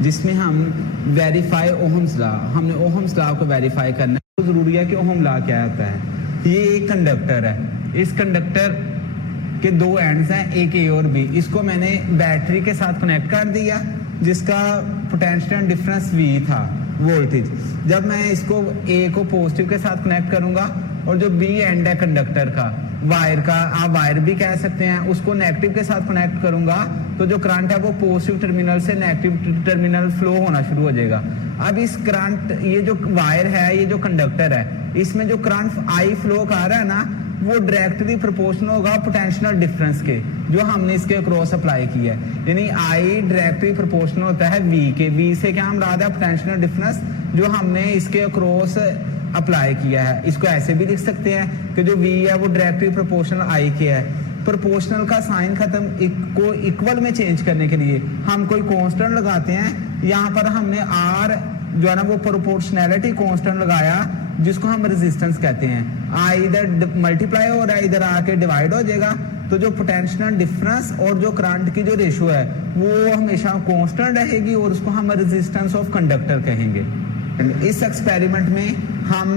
जिसमें हम verify Ohm's law, हमने ओहम्स लॉ को वेरीफाई करना है। तो ज़रूरी है कि ओहम लॉ क्या होता है। ये एक कंडक्टर है, इस कंडक्टर के दो एंड्स हैं, एक ए और बी। इसको मैंने बैटरी के साथ कनेक्ट कर दिया जिसका पोटेंशियल डिफरेंस V था, वोल्टेज। जब मैं इसको ए को पॉजिटिव के साथ कनेक्ट करूंगा और जो बी एंड है कंडक्टर का, वायर का, आप वायर भी कह सकते हैं, उसको नेगेटिव के साथ कनेक्ट करूंगा तो जो करंट है वो पॉजिटिव टर्मिनल से नेगेटिव टर्मिनल फ्लो होना शुरू हो जाएगा। अब इस करंट, ये जो वायर है, ये जो कंडक्टर है, इसमें जो करंट I फ्लो कर रहा है ना, वो डायरेक्टली प्रोपोर्शनल होगा पोटेंशियल डिफरेंस के जो हमने इसके अक्रॉस अप्लाई किया है। यानी I डायरेक्टली प्रोपोर्शनल होता है V के। V से क्या हम रहा है पोटेंशियल डिफरेंस जो हमने इसके अक्रॉस अप्लाई किया है। इसको ऐसे भी लिख सकते हैं कि जो V है वो डायरेक्टली प्रोपोर्शनल I के है। प्रोपोर्शनल का साइन खत्म को इक्वल में चेंज करने के लिए हम कोई कांस्टेंट लगाते हैं। यहाँ पर हमने R जो है ना वो प्रोपोर्शनैलिटी कांस्टेंट लगाया जिसको हम रेजिस्टेंस कहते हैं। I इधर मल्टीप्लाई हो रहा है, इधर आके डिवाइड हो जाएगा। तो जो पोटेंशियल डिफरेंस और जो करंट की जो रेशियो है वो हमेशा कांस्टेंट रहेगी और उसको हम रेजिस्टेंस ऑफ कंडक्टर कहेंगे। इस एक्सपेरिमेंट में हम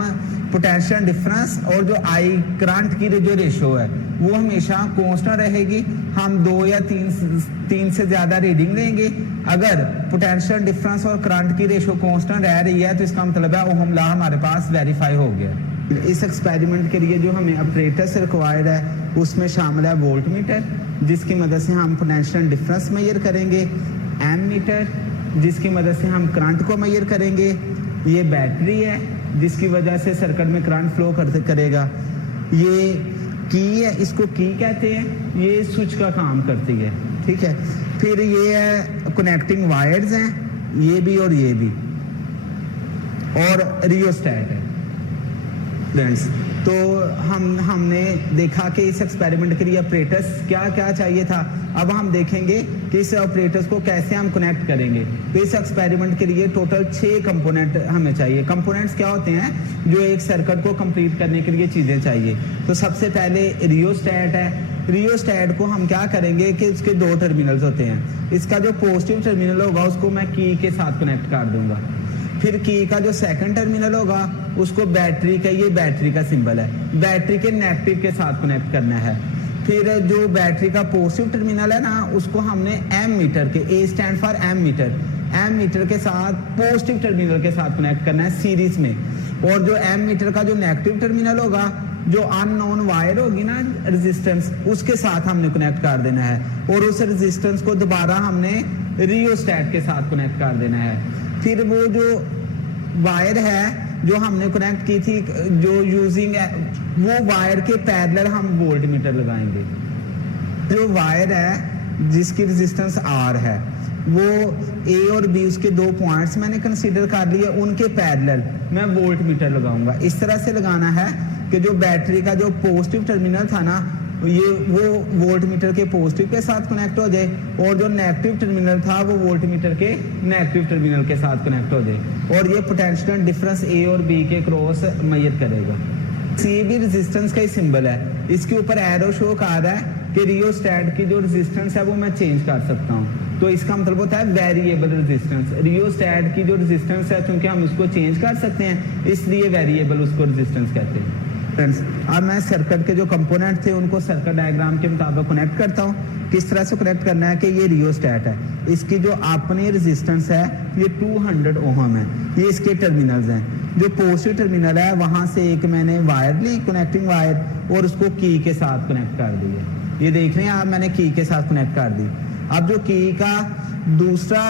पोटेंशियल डिफरेंस और जो I करंट की जो रेशियो है वो हमेशा कांस्टेंट रहेगी। हम 2 या 3 से ज्यादा रीडिंग लेंगे। अगर पोटेंशियल डिफरेंस और करंट की रेशियो कांस्टेंट रह रही है तो इसका मतलब है ओहम लॉ हमारे पास वेरीफाई हो गया। इस एक्सपेरिमेंट के लिए जो हमें अपरेटस रिक्वायर्ड है उसमें शामिल है वोल्ट मीटर जिसकी मदद से हम पोटेंशियल डिफरेंस मेजर करेंगे, एम मीटर जिसकी मदद से हम करंट को मेजर करेंगे, ये बैटरी है जिसकी वजह से सर्किट में करंट फ्लो करेगा, ये की है, इसको की कहते हैं, ये स्विच का काम करती है, ठीक है। फिर ये है कनेक्टिंग वायर्स हैं, ये भी और ये भी, और रियोस्टैट है फ्रेंड्स। तो हमने देखा कि इस एक्सपेरिमेंट के लिए ऑपरेटर्स क्या क्या चाहिए था। अब हम देखेंगे कि इस ऑपरेटर्स को कैसे हम कनेक्ट करेंगे। तो इस एक्सपेरिमेंट के लिए टोटल 6 कंपोनेंट हमें चाहिए। कंपोनेंट्स क्या होते हैं जो एक सर्किट को कंप्लीट करने के लिए चीजें चाहिए। तो सबसे पहले रियोस्टैट है। रियोस्टैट को हम क्या करेंगे कि इसके 2 टर्मिनल्स होते हैं। इसका जो पॉजिटिव टर्मिनल होगा उसको मैं की के साथ कनेक्ट कर दूंगा। फिर की का जो सेकंड टर्मिनल होगा उसको बैटरी का, ये बैटरी का सिंबल है, बैटरी के नेगेटिव के साथ कनेक्ट करना है। फिर जो बैटरी का पॉजिटिव टर्मिनल है ना उसको हमने एम मीटर के, A stand for M metre, ammeter के साथ पॉजिटिव टर्मिनल के साथ कनेक्ट करना है सीरीज में। और जो एम मीटर का जो नेगेटिव टर्मिनल होगा, जो अननोन वायर होगी ना रेजिस्टेंस, उसके साथ हमने कनेक्ट कर देना है। और उस रेजिस्टेंस को दोबारा हमने रियोस्टैट के साथ कनेक्ट कर देना है। फिर वो जो वायर है जो हमने कनेक्ट की थी जो यूजिंग वो वायर के पैरेलल हम वोल्ट मीटर लगाएंगे। जो वायर है जिसकी रेजिस्टेंस R है वो A और B उसके 2 पॉइंट्स मैंने कंसीडर कर लिए, उनके पैरेलल मैं वोल्ट मीटर लगाऊंगा। इस तरह से लगाना है कि जो बैटरी का जो पॉजिटिव टर्मिनल था ना ये वो वोल्ट मीटर के पॉजिटिव के साथ कनेक्ट हो जाए और जो नेगेटिव टर्मिनल था वो वोल्ट मीटर के नेगेटिव टर्मिनल के साथ कनेक्ट हो जाए और ये पोटेंशियल डिफरेंस A और B के क्रॉस मेजर करेगा। ये भी रेजिस्टेंस का ही सिंबल है। इसके ऊपर एरो शो कर रहा है कि रियोस्टैट की जो रेजिस्टेंस है वो मैं चेंज कर सकता हूँ। तो इसका मतलब होता है वेरिएबल रेजिस्टेंस। रियोस्टैट की जो रेजिस्टेंस है क्योंकि हम उसको चेंज कर सकते हैं इसलिए वेरिएबल उसको रेजिस्टेंस कहते हैं। फ्रेंड्स अब मैं सर्किट के जो कंपोनेंट थे उनको सर्किट डायग्राम के मुताबिक कनेक्ट करता हूँ। किस तरह से कनेक्ट करना है कि ये रियोस्टैट है, इसकी जो अपनी रेजिस्टेंस है ये 200 ओहम है, ये इसके टर्मिनल्स हैं। जो पॉजिटिव टर्मिनल है वहां से एक मैंने वायर ली, कनेक्टिंग वायर, और उसको की के साथ कनेक्ट कर दी। ये देख रहे हैं आप, मैंने की के साथ कनेक्ट कर दी। अब जो की का दूसरा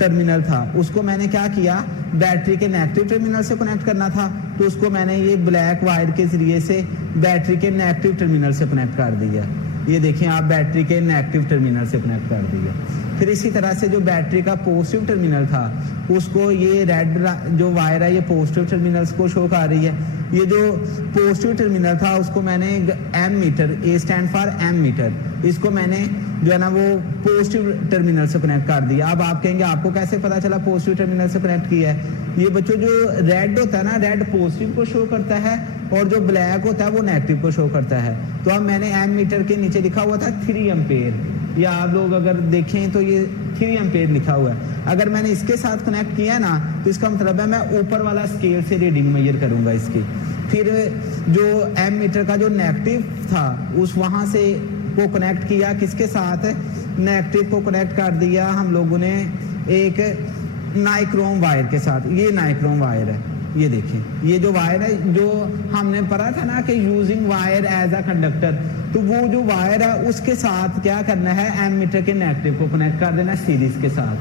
टर्मिनल था उसको मैंने क्या किया, बैटरी के नेगेटिव टर्मिनल से कनेक्ट करना था तो उसको मैंने ये ब्लैक वायर के जरिए से बैटरी के नेगेटिव टर्मिनल से कनेक्ट कर दिया। ये देखें आप, बैटरी के नेगेटिव टर्मिनल से कनेक्ट कर दिया। फिर इसी तरह से जो बैटरी का पॉजिटिव टर्मिनल था उसको ये रेड जो वायर है ये पॉजिटिव टर्मिनल्स को शो कर रही है। ये जो पॉजिटिव टर्मिनल था उसको मैंने M meter, A stand for M meter, इसको मैंने जो है ना वो पॉजिटिव टर्मिनल से कनेक्ट कर दिया। अब आप कहेंगे आपको कैसे पता चला पॉजिटिव टर्मिनल से कनेक्ट किया है। ये बच्चों जो रेड होता है ना, रेड पॉजिटिव को शो करता है और जो ब्लैक होता है वो नेगेटिव को शो करता है। तो अब मैंने एम मीटर के नीचे लिखा हुआ था 3 एम्पेयर, या आप लोग अगर देखें तो ये 3 एम्पेयर लिखा हुआ है। अगर मैंने इसके साथ कनेक्ट किया ना तो इसका मतलब है मैं ऊपर वाला स्केल से रीडिंग मेजर करूंगा इसकी। फिर जो एम मीटर का जो नेगेटिव था उस वहां से को कनेक्ट किया, किसके साथ, नेगेटिव को कनेक्ट कर दिया हम लोगों ने एक नाइक्रोम वायर के साथ। ये नाइक्रोम वायर है, ये देखिए ये जो वायर है जो हमने पढ़ा था ना कि using wire as a conductor, तो वो जो वायर है उसके साथ क्या करना है, एम मीटर के नेगेटिव को कनेक्ट कर देना सीरीज के साथ।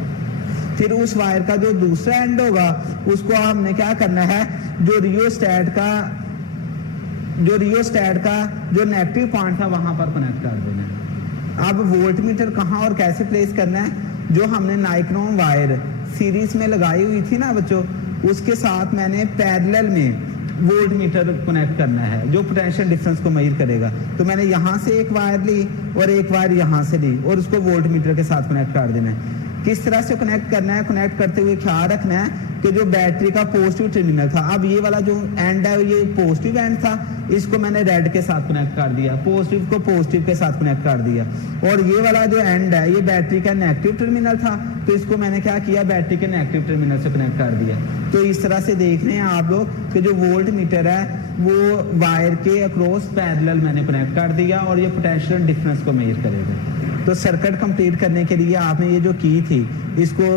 फिर उस वायर का जो दूसरा एंड होगा उसको हमने क्या करना है, जो रियोस्टेट का जो नेगेटिव पॉइंट था वहां पर कनेक्ट कर देना है। अब वोल्ट मीटर कहाँ और कैसे प्लेस करना है, जो हमने नाइक्रोम वायर सीरीज में लगाई हुई थी ना बच्चों, उसके साथ मैंने पैरेलल में वोल्ट मीटर कनेक्ट करना है जो पोटेंशियल डिफरेंस को मेजर करेगा। तो मैंने यहाँ से एक वायर ली और एक वायर यहाँ से ली और उसको वोल्ट मीटर के साथ कनेक्ट कर देना है। किस तरह से कनेक्ट करना है, कनेक्ट करते हुए ख्याल रखना है कि जो बैटरी का पॉजिटिव टर्मिनल था, अब ये वाला जो एंड है ये पॉजिटिव एंड था, इसको मैंने रेड के साथ कनेक्ट कर दिया, पॉजिटिव को पॉजिटिव के साथ कनेक्ट कर दिया। और ये वाला जो एंड है ये बैटरी का नेगेटिव टर्मिनल था, तो इसको मैंने क्या किया, बैटरी के नेगेटिव टर्मिनल से कनेक्ट कर दिया। तो इस तरह से देख रहे हैं आप लोग कि जो वोल्ट मीटर है वो वायर के अक्रॉस पैरेलल मैंने कनेक्ट कर दिया और ये पोटेंशियल डिफरेंस को मेजर करेगा। तो सर्किट कंप्लीट करने के लिए आपने ये जो की थी इसको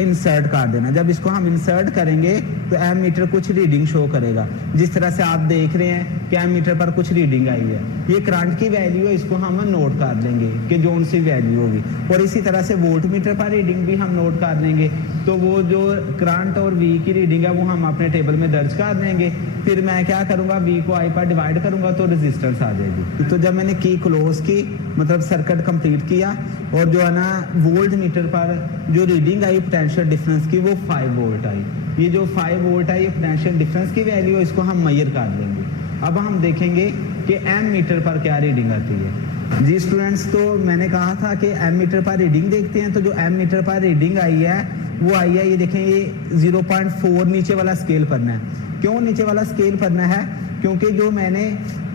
इंसर्ट कर देना। जब इसको हम इंसर्ट करेंगे तो एम मीटर कुछ रीडिंग शो करेगा, जिस तरह से आप देख रहे हैं कि एम मीटर पर कुछ रीडिंग आई है। ये करंट की वैल्यू है, इसको हम नोट कर लेंगे कि जोन सी वैल्यू होगी। और इसी तरह से वोल्ट मीटर पर रीडिंग भी हम नोट कर लेंगे, तो वो जो करंट और वी की रीडिंग है वो हम अपने टेबल में दर्ज कर लेंगे। फिर मैं क्या करूंगा, वी को आई पर डिवाइड करूंगा तो रेजिस्टेंस आ जाएगी। तो जब मैंने की क्लोज की मतलब सर्किट कंप्लीट किया और जो है ना वोल्ट मीटर पर जो रीडिंग आई पोटेंशियल डिफरेंस की वो 5 वोल्ट आई। ये जो 5 वोल्ट आई ये पोटेंशियल डिफरेंस की वैल्यू है, इसको हम मेजर कर लेंगे। अब हम देखेंगे कि एम मीटर पर क्या रीडिंग आती है। जी स्टूडेंट्स, तो मैंने कहा था कि एम मीटर पर रीडिंग देखते हैं। तो जो एम मीटर पर रीडिंग आई है वो आई है, ये देखें ये 0.4 नीचे वाला स्केल पढ़ना है। क्यों नीचे वाला स्केल पढ़ना है, क्योंकि जो मैंने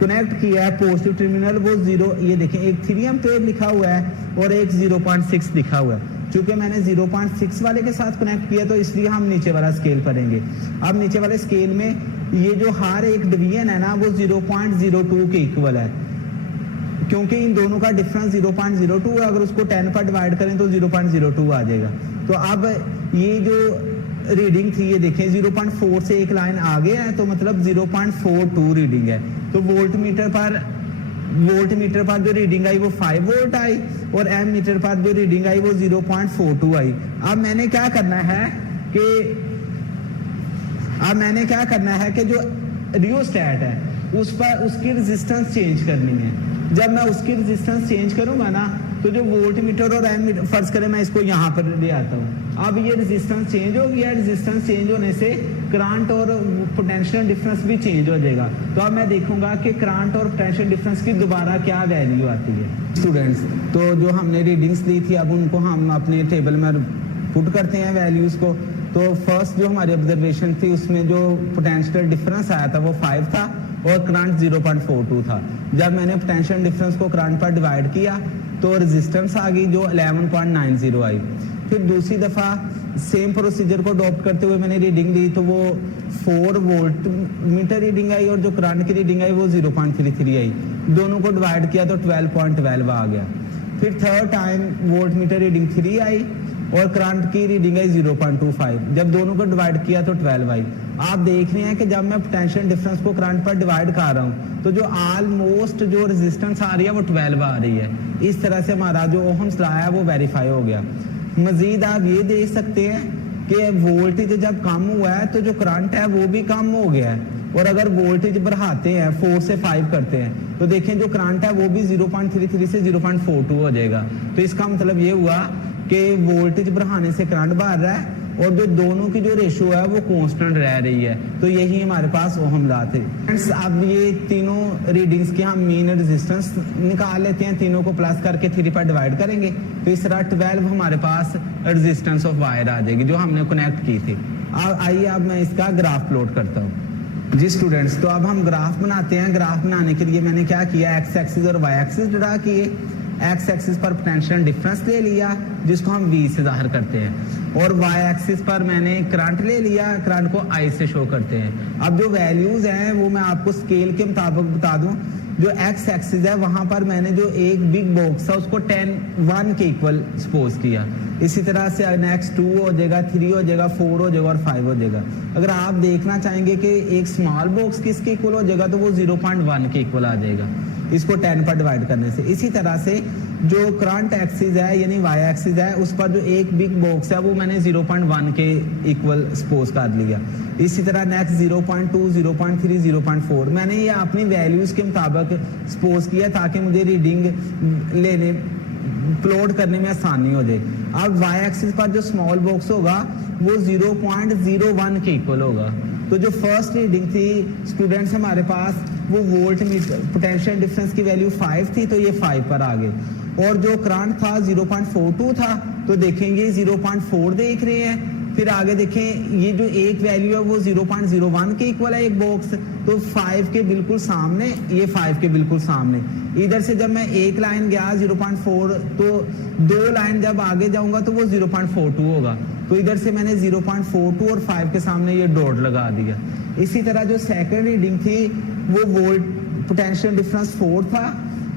कनेक्ट किया है पॉजिटिव टर्मिनल वो 0, ये देखें एक 3 एम्पेयर लिखा हुआ है और एक 0.6 लिखा हुआ है। चूंकि मैंने 0.6 वाले के साथ कनेक्ट किया तो इसलिए हम नीचे वाला स्केल पढ़ेंगे। अब नीचे वाले स्केल में ये जो हर एक डिवीजन है ना वो 0.02 के इक्वल है, क्योंकि इन दोनों का डिफरेंस 0.02 है। अगर उसको 10 पर डिवाइड करें तो 0.02 आ जाएगा। तो अब ये जो रीडिंग थी ये देखें 0.4 से एक लाइन आगे है तो मतलब 0.42 रीडिंग है। तो वोल्ट मीटर पर जो रीडिंग आई वो 5 वोल्ट आई और एम मीटर पर जो रीडिंग आई वो 0.42 आई। अब मैंने क्या करना है कि जो रियोस्टेट है उस पर उसकी रेजिस्टेंस चेंज करनी है। जब मैं उसकी रेजिस्टेंस चेंज करूंगा ना तो जो वोल्ट मीटर और एम मीटर, फर्ज करें मैं इसको यहाँ पर ले आता हूँ, अब ये रेजिस्टेंस चेंज हो गया। रेजिस्टेंस चेंज होने से करंट और पोटेंशियल डिफरेंस भी चेंज हो जाएगा। तो अब मैं देखूंगा कि करंट और पोटेंशियल डिफरेंस की दोबारा क्या वैल्यू आती है। स्टूडेंट्स, तो जो हमने रीडिंग्स ली थी अब उनको हम अपने टेबल में पुट करते हैं वैल्यूज को। तो फर्स्ट जो हमारी ऑब्जर्वेशन थी उसमें जो पोटेंशियल डिफरेंस आया था वो 5 था और करंट 0.42 था। जब मैंने पोटेंशियल डिफरेंस को करंट पर डिवाइड किया तो रेजिस्टेंस आ गई जो 11.90 आई। फिर दूसरी दफा सेम प्रोसीजर को अडॉप्ट करते हुए मैंने रीडिंग ली तो वो 4 वोल्ट मीटर रीडिंग आई और जो करंट की रीडिंग आई वो 0.33 आई। दोनों को डिवाइड किया तो 12.12 आ गया। फिर third time volt meter reading 3 आई और करंट की रीडिंग आई 0.25। जब दोनों को डिवाइड किया तो 12 आई। आप देख रहे हैं कि जब मैं पोटेंशियल डिफरेंस को करंट पर डिवाइड कर रहा हूं तो जो ऑलमोस्ट जो रेजिस्टेंस आ रही है वो 12 आ रही है। इस तरह से हमारा जो ओहम्स लॉ है वो वेरीफाई हो गया। मजीद आप ये देख सकते हैं कि वोल्टेज जब कम हुआ है तो जो करंट है वो भी कम हो गया है। और अगर वोल्टेज बढ़ाते हैं 4 से 5 करते हैं तो देखें जो करंट है वो भी 0.33 से 0.42 हो जाएगा। तो इसका मतलब ये हुआ कि वोल्टेज बढ़ाने से करंट बढ़ रहा है और जो दोनों की जो रेशियो है वो कांस्टेंट रह रही है। तो यही हमारे पास ओहम लॉ थे। अब ये तीनों रीडिंग्स के हम मीन रेजिस्टेंस निकाल लेते हैं, तीनों को प्लस करके 3 पर डिवाइड करेंगे तो इस तरह 12 हमारे पास रेजिस्टेंस ऑफ वायर आ जाएगी जो हमने कनेक्ट की थी। आइए अब मैं इसका ग्राफ प्लॉट करता हूँ। जी स्टूडेंट्स, तो अब हम ग्राफ बनाते हैं। ग्राफ बनाने के लिए मैंने क्या किया, एक्स एक्सिस और वाई एक्सिस ड्रा किए। एक्स एक्सिस पर पोटेंशियल डिफरेंस ले लिया जिसको हम V से जाहिर करते हैं, और वाई एक्सिस पर मैंने करंट ले लिया, करंट को I से शो करते हैं। अब जो वैल्यूज हैं वो मैं आपको स्केल के मुताबिक बता दूं। जो एक्स एक्सिस है वहां पर मैंने जो एक बिग बॉक्स है उसको 1 के इक्वल सपोज किया। इसी तरह से नेक्स्ट 2 हो जाएगा, 3 हो जाएगा, 4 हो जाएगा और 5 हो जाएगा। अगर आप देखना चाहेंगे कि एक स्मॉल बॉक्स किसके इक्वल हो जाएगा तो वो 0.1 के इक्वल आ जाएगा इसको 10 पर डिवाइड करने से। इसी तरह से जो करंट एक्सिस है यानी वाई एक्सिस है उस पर जो एक बिग बॉक्स है वो मैंने 0.1 के इक्वल सपोज कर लिया। इसी तरह नेक्स्ट 0.2, 0.3, 0.4 मैंने ये अपनी वैल्यूज के मुताबिक सपोज किया ताकि मुझे रीडिंग लेने प्लॉट करने में आसानी हो जाए। अब वाई एक्सिस पर जो स्मॉल बॉक्स होगा वो 0.01 के इक्वल होगा। तो जो फर्स्ट रीडिंग थी स्टूडेंट्स हमारे पास वो वोल्ट मीटर पोटेंशियल डिफरेंस की वैल्यू 5 थी, तो ये 5 पर आ गए। और जो करंट था 0.42 था, तो देखेंगे 0.4 देख रहे हैं। फिर आगे देखें ये जो एक वैल्यू है वो 0.01 के इक्वल है एक बॉक्स, तो 5 के बिल्कुल सामने, ये 5 के बिल्कुल सामने। इधर से जब मैं एक लाइन गया 0.4 तो 2 लाइन जब आगे जाऊंगा तो वो 0.42 होगा। तो इधर से मैंने 0.42 और 5 के सामने ये डॉट लगा दिया। इसी तरह जो सेकंड रीडिंग थी वो वोल्ट पोटेंशियल डिफरेंस 4 था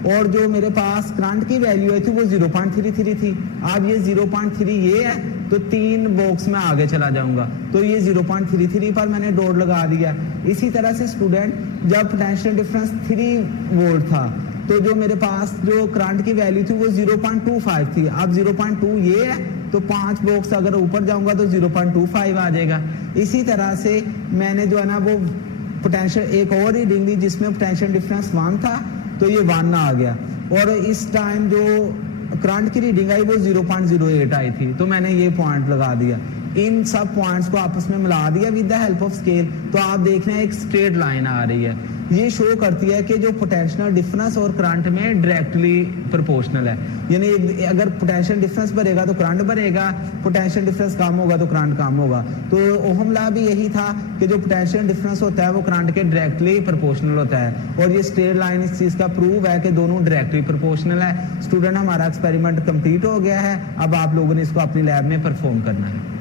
और जो मेरे पास करंट की वैल्यू आई थी वो 0.33 थी। अब ये 0.3 ये है तो 3 बॉक्स में आगे चला जाऊंगा, तो ये 0.33 पर मैंने डॉट लगा दिया। इसी तरह से स्टूडेंट जब पोटेंशियल डिफरेंस 3 वोल्ट था तो जो मेरे पास जो करंट की वैल्यू थी वो 0.25 थी। अब 0.2 ये है तो 5 बॉक्स अगर ऊपर जाऊंगा तो 0.25 आ जाएगा। इसी तरह से मैंने जो है ना वो पोटेंशियल एक और रीडिंग ली जिसमें पोटेंशियल डिफरेंस 1 था, तो ये 1 आ गया। और इस टाइम जो करंट की रीडिंग आई वो 0.08 आई थी, तो मैंने ये पॉइंट लगा दिया। इन सब पॉइंट्स को आपस में मिला दिया with the help of scale, तो आप देख रहे हैं एक स्ट्रेट लाइन आ रही है। ये शो करती है कि जो पोटेंशियल डिफरेंस और करंट में डायरेक्टली प्रोपोर्शनल है, यानी अगर पोटेंशियल डिफरेंस बढ़ेगा तो करंट बढ़ेगा, पोटेंशियल डिफरेंस कम होगा तो करंट कम होगा। तो ओहम लॉ भी यही था कि जो पोटेंशियल डिफरेंस होता है वो करंट के डायरेक्टली प्रोपोर्शनल होता है, और ये स्ट्रेट लाइन इस चीज का प्रूव है कि दोनों डायरेक्टली प्रोपोर्शनल है। स्टूडेंट हमारा एक्सपेरिमेंट कंप्लीट हो गया है, अब आप लोगों ने इसको अपनी लैब में परफॉर्म करना है।